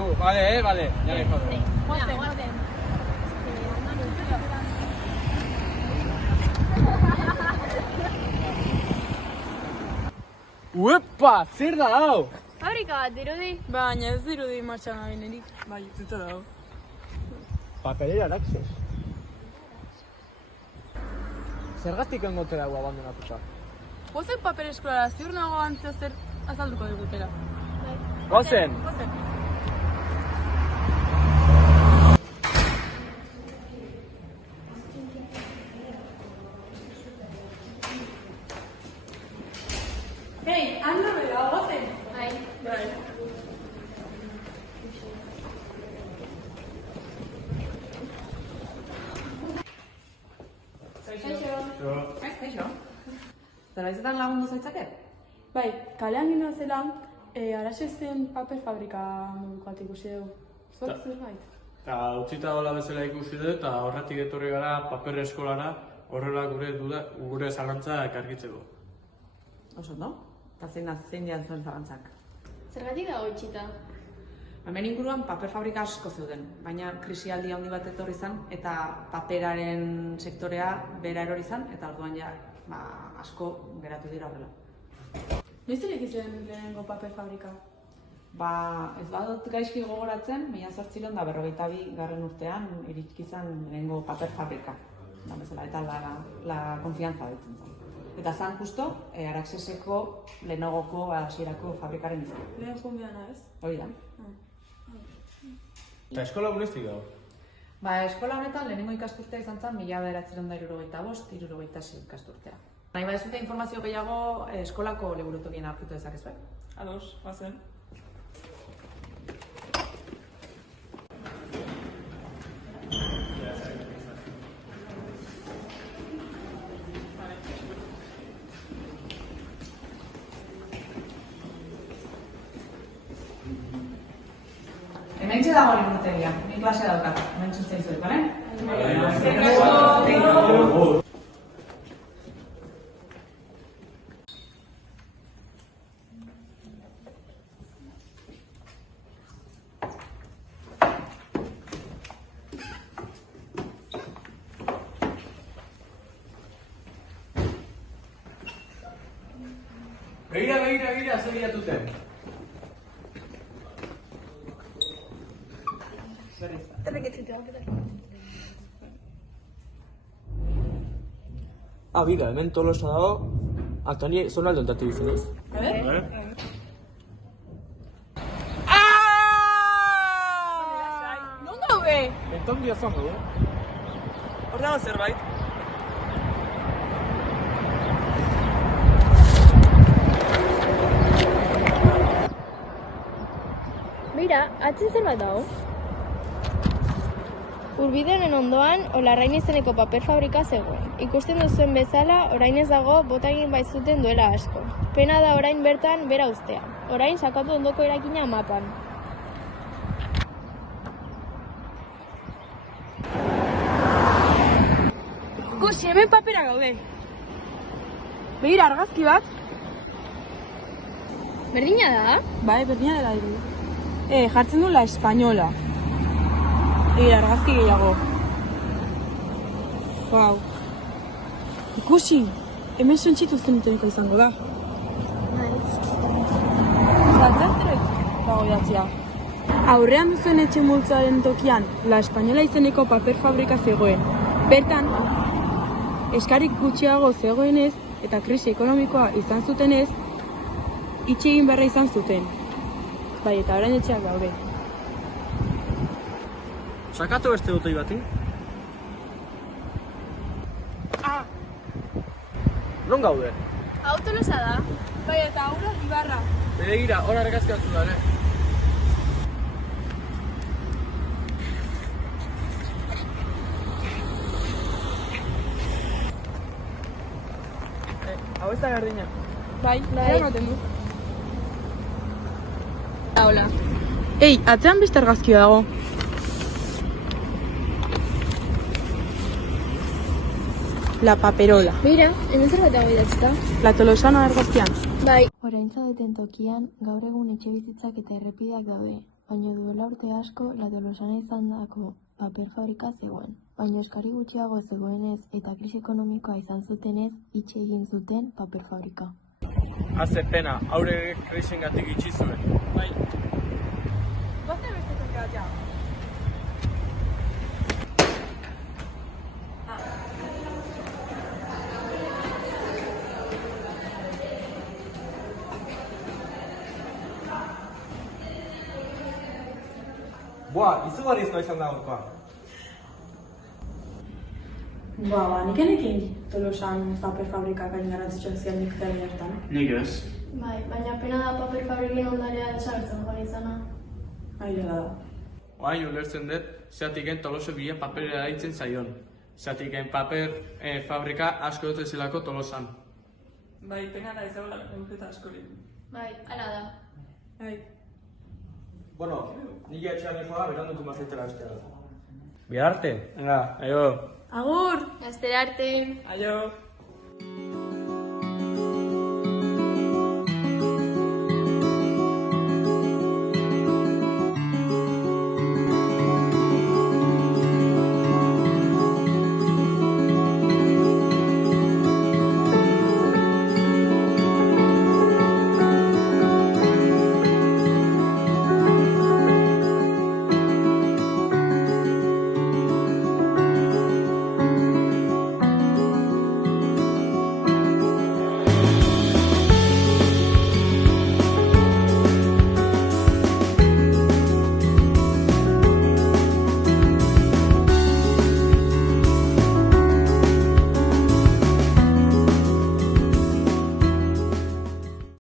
Tú, vale, vale. Ya me jodo. Uepa, zer da hau? Fabrika bat dirudi. Baina ez dirudi martxan abinerik. Bai, zuta dago. Papelera Araxes. Zergatik engote dago abandonatuta? Gozen paper eskolara ziur nago antzio zer azalduko digutela. Gozen! Hei, hando bera, gozen! Bai. Kaixo. Zerbaizetan lagundu zaitzake? Bai, kalean gino zela, Araxezen paper fabrika moduko bat ikusi dugu. Zuek zerbait? Eta utzita dola bezala ikusi dut, eta horretik etorri gara paper eskolara, horrela gure zalantzak argitzeko. Oso, no? Eta zein dian zuen zalantzak? Zergatik dago itxita? Hemen inguruan paper fabrika asko zeuden, baina krisialdi handi bat etorri izan eta paperaren sektorea bera erori izan, eta orduan ja asko geratu dira horrela. Noiz ireki zen lehenengo paper fabrika? Ez badut gaizki gogoratzen, 1852 garren urtean iriki izan lehenengo paper fabrika. Eta la konfiantza ditzen zen. Eta zan justo, Araxeseko lehenagoko hasierako fabrikaren izan. Lehen joan behana ez? Hori da. Eta eskola gureztik dago. Eskola honetan lehenengo ikasturtea izan zen 1975-1976 ikasturtea. Nahi badezute informazio gehiago eskolako liburutokien aurkitu dezakezue. Ados, bazen. Hementxe dago liburutegia, ni klase daukat, hementxe uste dizuet, bale? Begira, zer giratuten. Bida, hemen Tolosa dago, eta ni zonalde ontatu bizunez. Non daude? Enton dio zongo, Hor dago zerbait. Beira, atzen zerbait dago? Urbide honen ondoan, Olarrain izeneko paper fabrika zegoen. Ikusten duzuen bezala, orain ez dago bota egin baitzuten duela asko. Pena da orain bertan bera uztea. Orain sakatu ondoko erakina mapan. Ikusi, hemen papera gaude. Begira, argazki bat. Berdina da? Bai, berdina dela diru. Jartzen du La Española. Begira, argazki gehiago. Wow. Ikusi, hemen sontxitu zenitenko izango da. Zatzen zerek dago idatzia. Aurrean duzuen etxe multzoaren tokian, La Española izeneko paper fabrika zegoen. Bertan, eskarik gutxiago zegoenez eta krisi ekonomikoa izan zutenez, itxi egin beharra izan zuten. Bai, eta orain etxeak daude. Sakatu beste botoi bati? Non gaude? Hau Tolosa da. Bai, eta aurra Ibarra. Begira, hor argazki batzu da, Hau ez da berdina. Bai, Bai. ematen du. Hola. Ei, atzean beste argazki dago. La paperola. Beira, hemen zerbait dago idatzita. La Tolosana argazkian. Bai. Orain zaudeten tokian, gaur egun etxe bizitzak eta errepideak daude. baina duela urte asko La Tolosana izandako paper fabrika zegoen. Baina eskari gutxiago zegoenez eta krisi ekonomikoa izan zutenez, itxi egin zuten paper fabrika. Haze pena, haure krisengatik itxi zuen. Bai. Goazen beste kontra ja. Boa, izugarrizkoa izan da gaurkoa. Nik enekin Tolosan paper fabrikak gain garrantzitsuak ziren nik zari hartan. Nik ez. Bai, baina pena da paper fabriken ondarea desagertzen joan izana. Airela da. Oain ulertzen dut, zeatiken Toloso bila paperera daitzen zaion. Zeatiken paper fabrika asko dute zelako Tolosan. Bai, pena da izagoela eta askorik. Bai, hala da. Bai. Bueno, nik etxean nijoa, beranduko mazaitela bestea. Bihar arte? Venga, aio. Agur! Astera arte! Aio!